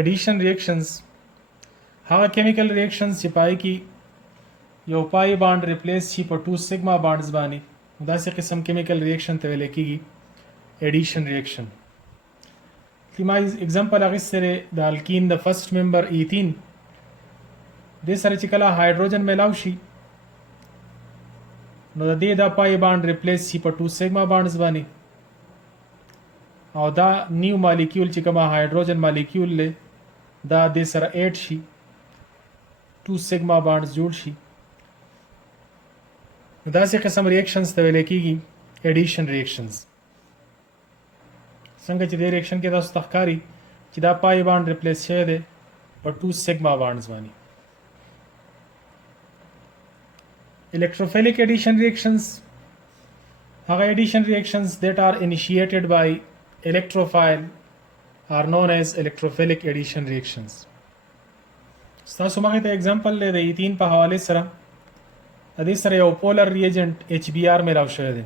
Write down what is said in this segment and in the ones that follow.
Addition reactions هغه chemical reactions چې پای کې یو پای باند ریپلیس شي په 2 سیګما بانډز باندې دا څه قسم chemical reaction ته ویل کېږي addition reaction کما example هغه سره د الکین د فرست ممبر ایثین د سره چې کله هایدروجن ملاو شي نو د دې د پای باند ریپلیس شي په 2 سیګما بانډز باندې او دا نیو مالیکول چې کومه هایدروجن مالیکول له دا د سره 8 شي 2 سیګما بانډز جوړ شي دا څه قسم ریاکشنز ته ویل کېږي اډیشن ریاکشنز څنګه چې د ریاکشن کې تاسو تخکاری چې دا پای باند ریپلیس شوی دی په 2 سیګما بانډز باندې electrophilic addition reactions هغه addition reactions that are initiated by electrophile are known as electrophilic addition reactions تاسو مخه ته एग्जांपल له ایثین په حواله سره د دې سره یو پولر ریجنټ HBr ملاو شوی دی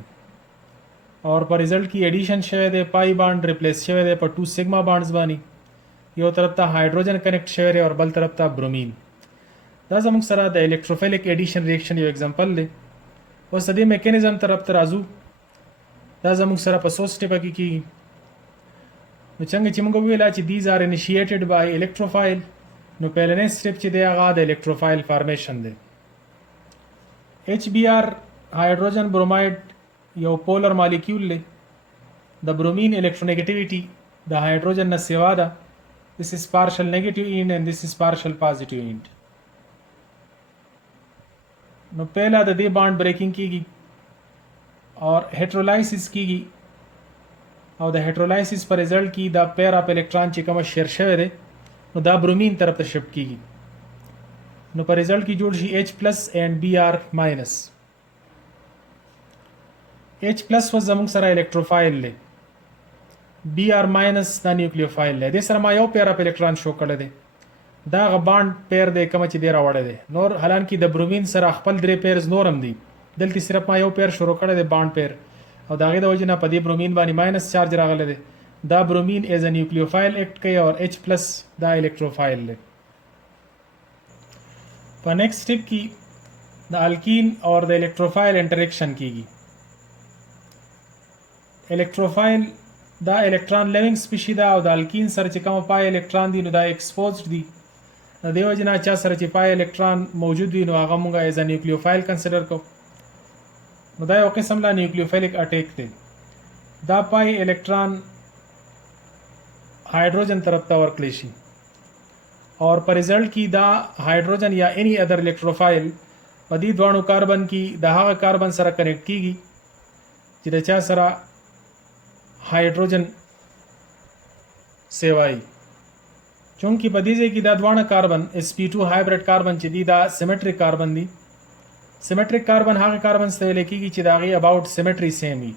اور په ریزلټ کې ایډیشن شوی دی پای باند ریپلیس شوی دی په 2 سیګما بانډز باندې یو طرف ته هایدروجن کنیکټ شوی دی او بل طرف ته برومین دا زموږ سره د electrophilic addition reaction یو एग्जांपल دی اوس د دې میکانیزم طرف ته راځو دا زموږ سره په 100 سټپ کې کیږي نو څنګه چې موږ ویل چې these are initiated by electrophile نو پهلنی سټپ چې دی هغه د electrophile formation دی HBr hydrogen bromide یو polar molecule له د bromine electronegativity د hydrogen نه سیوا ده this is partial negative end and this is partial positive end نو پہلا د دې باند بریکینګ کیږي اور هیټرولاایسس کیږي او د هیټرولاایسس پر ریزلټ کې دا پیر اپ الکترون چې کوم شیر شوی دی نو دا برومین طرف ته شفت کیږي نو پر ریزلټ کې جوړ شي H+ and Br-. H+ و زموږ سره الکتروفایل له Br- دا نیوکلیوفایل له د سره ما یو پیر اپ الکترون شو کړل دی دا غ باند پیر دی کوم چې دی راوړی دی نور حالانکه د برومین سره خپل درې پیرز نورم دی دلته صرف ما یو پیر شروع کړی دی باند پیر او دا غي د وجه نه په دې برومین باندې ماینس چارج راغلی دی دا برومین ایز ا نیوکلیوفایل اکټ کوي او H+ دا الکتروفایل دی په نیکسٹ سټپ کې د الکین اور د الکتروفایل انټریکشن کیږي الکتروفایل دا الکترون لیوینګ سپیشي دا او د الکین سره چې کوم پای الکترون دي نو دا ایکسپوزډ دي د دې وجه نه چا سره چې پای الکترون موجود وي نو هغه موږ ایز ا نیوکلیوفایل کنسیډر کوو نو دا یو قسم لا نیوکلیوفیلیک اٹیک دی دا پای الکترون هایدروجن طرف ته ورکړی شي اور پر ریزلټ کې دا هایدروجن یا اني ادر الکتروفایل په دې دوانو کاربن کې د هغه کاربن سره کنیکټ کیږي چې د چا سره هایدروجن سیوای چونکی په دې ځای کې دا دوانه کاربن sp2 هایبرډ کاربن چې دی دا سیمیټریک کاربن دی سیمیټریک کاربن هغه کاربن ته ویل کېږي چې دا غي اباوت سیمیټری سیم وي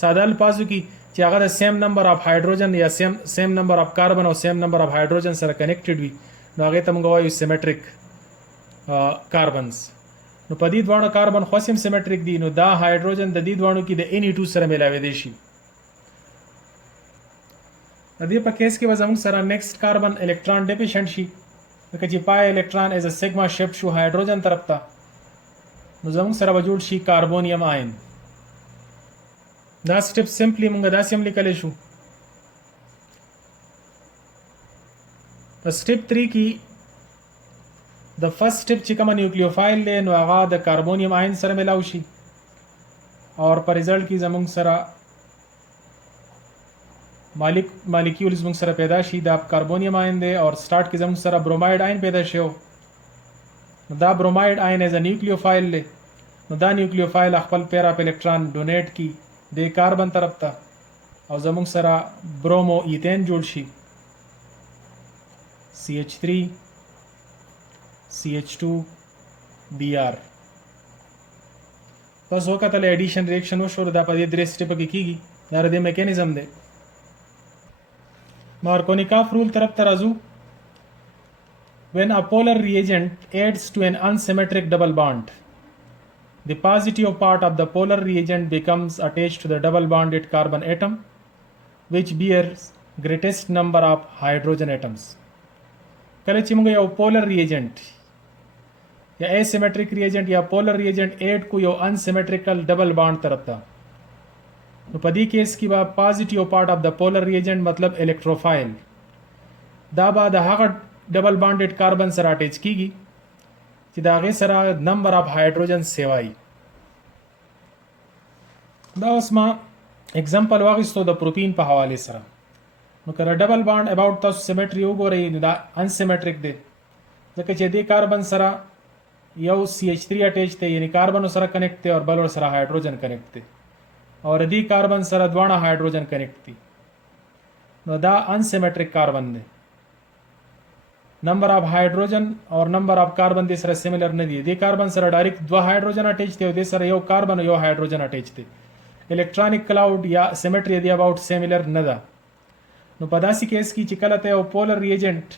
ساده الفاظو کې چې هغه د سیم نمبر اف هایدروجن یا سیم نمبر اف کاربن او سیم نمبر اف هایدروجن سره کنیکټډ وي نو هغه ته موږ وایو سیمیټریک کاربنز نو په دې دوانو کاربن خو سیم سیمیټریک دي نو دا هایدروجن د دې دوانو کې د Ni2 سره ملاوي دي شي د دې په کیس کې زموږ سره نیکسٹ کاربن الکترون ډیفیشنٹ شي لکه چې پای الکترون ایز ا سیګما شیپ شو هایدروجن طرف ته نو زموږ سره وجود شي کاربونیم آین دا سټپ سمپلی موږ دا سم لیکلی شو په سټپ 3 کې د فرست سټپ چې کوم نیوکلیوفایل دی نو هغه د کاربونیم آین سره ملاو شي اور په ریزلټ کې زموږ سره مالیکولز موږ سره پیدا شي دا کاربونیم آین دی اور سٹارټ کې زموږ سره بروماید آین پیدا شو نو دا بروماید آین ایز ا نیوکلیوفایل له نو دا نیوکلیوفایل خپل پیر اپ الکترون ډونیټ کی د کاربن طرف ته او زموږ سره برومو ایثین جوړ شي CH3 CH2 Br تاسو وکړه اډیشن ریاکشن وشو دا په دې درې سټپ کې کیږي دا د میکانیزم دی مارکونیکاف رول طرف ته راځو when a polar reagent adds to an unsymmetric double bond the positive part of the polar reagent becomes attached to the double bonded carbon atom which bears greatest number of hydrogen atoms کله چې موږ یو پولر ریجنټ یا asymmetric reagent یا polar reagent ایڈ کو یو unsymmetrical double bond طرف ته نو په دې کیس کې به پازیټیو پارت اف د پولر ریجنټ مطلب الکتروفایل دا به د هغه ډبل بانډډ کاربن سره اٹیچ کیږي چې دا غي سره نمبر اف هایدروجن سیوای دا اوس ما एग्जांपल واغستو د پروتین په حواله سره نو کله ډبل بانډ اباوت تاسو سیمټری وګورئ نو دا انسیمټریک دی ځکه چې دې کاربن سره یو CH3 اٹیچ دی یعنی کاربن سره کنیکټ دی او بل سره هایدروجن کنیکټ دی اور دې کاربن سره دواړه هایدروجن کنیکټ دي نو دا انسیمټریک کاربن دی نمبر اف هایدروجن اور نمبر اف کاربن دې سره سیمیلر نه دي دې کاربن سره ډایرکټ دوه هایدروجن اٹیچ دی او دې سره یو کاربن او یو هایدروجن اٹیچ دی electronic cloud یا symmetry دی about similar نه ده نو په داسې کیس کې چې کله ته یو polar reagent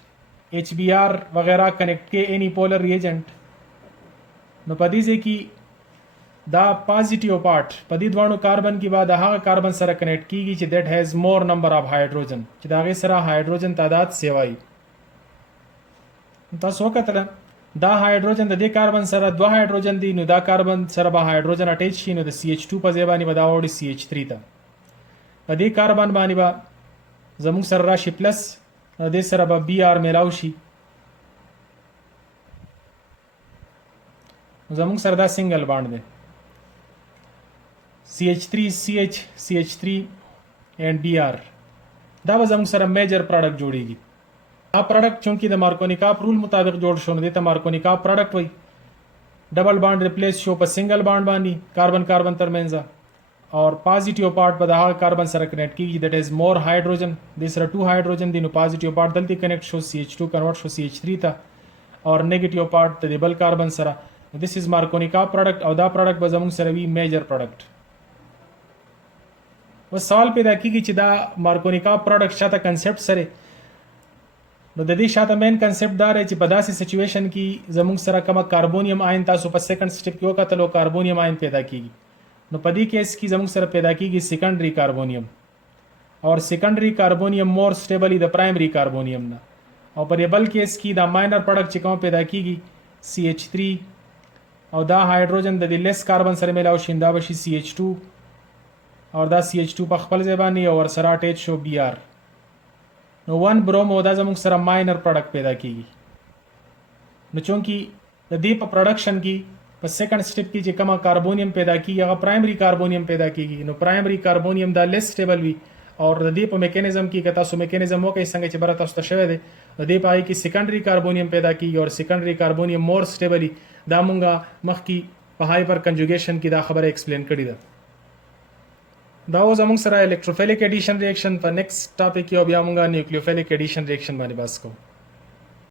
HBr وغیرہ کنیکټ کې any polar reagent نو په دې ځای کې دا پازیټیو پارت په دې دوانو کاربن کې بعد هغه کاربن سره کنیکټ کیږي چې that has more number of hydrogen چې دا غي سره هایدروجن تعداد سیوای تاسو وکړه دا هایدروجن د دې کاربن سره دوه هایدروجن دي نو دا کاربن سره به هایدروجن اٹیچ شي نو د CH2 په ځای باندې به دا وړي CH3 ته په دې کاربن باندې به زموږ سره راشي پلس د دې سره به Br ملاو شي زموږ سره دا سنگل بانډ دی CH3 CH CH3 and Br دا به زموږ سره میجر پروډکټ جوړیږي دا پروډکټ چونکی د مارکونیکاپ رول مطابق جوړ شو نو دته مارکونیکاپ پروډکټ وای ډبل بانډ ریپلیس شو په سنگل بانډ باندې کاربن کاربن ترمنځ اور پازیټیو پارت په دغه کاربن سره کنیکټ کیږي دیٹ از مور هایدروجن د سره 2 هایدروجن دی نو پازیټیو پارت دلته کنیکټ شو CH2 کنورټ شو CH3 ته اور نیگیټیو پارت د بل کاربن سره this is مارکونیکاپ پروډکټ او دا پروډکټ به زموږ سره وی میجر پروډکټ و سوال پیدا کیږي چې دا مارکونیکاپ پروډکټ شاته کنسپټ سره نو د دې شاته مین کنسپټ دا دی چې په داسې سچويشن کې زموږ سره کومه کاربونیم آین تاسو په سیکنډ سټپ کې وکړو کاربونیم آین پیدا کیږي نو په دې کیس کې زموږ سره پیدا کیږي سیکنډري کاربونیم اور سیکنډري کاربونیم مور سټیبلی د پرایمري کاربونیم نه او په بل کیس کې دا ماینر پروډکټ چې کوم پیدا کیږي CH3 او دا هایدروجن د لیس کاربن سره ملاو شي دا بشي CH2 اور دا CH2 په خپل ځای باندې او ور سره اٹیچ شو Br نو 1 برومو دا زموږ سره ماینر پروډکټ پیدا کیږي نو چونکی د دې په پروډکشن کې په سیکنډ سټپ کې چې کومه کاربونیم پیدا کیږي هغه پرایمري کاربونیم پیدا کیږي نو پرایمري کاربونیم دا لیس سټیبل وي اور د دې په میکانیزم کې که تاسو میکانیزم وکړئ څنګه چې بره تاسو ته شوی دی د دې پای کې سیکنډري کاربونیم پیدا کیږي اور سیکنډري کاربونیم مور سټیبلی دا مونږه مخکې په هایپر کنجوګیشن کې دا خبره ایکسپلین کړې ده دا و زموږ سره الکتروفیلیک ایډیشن ریاکشن په نیکسټ ټاپک کې او بیا مونږه نیوکلیوفیلیک ایډیشن ریاکشن باندې بحث کوو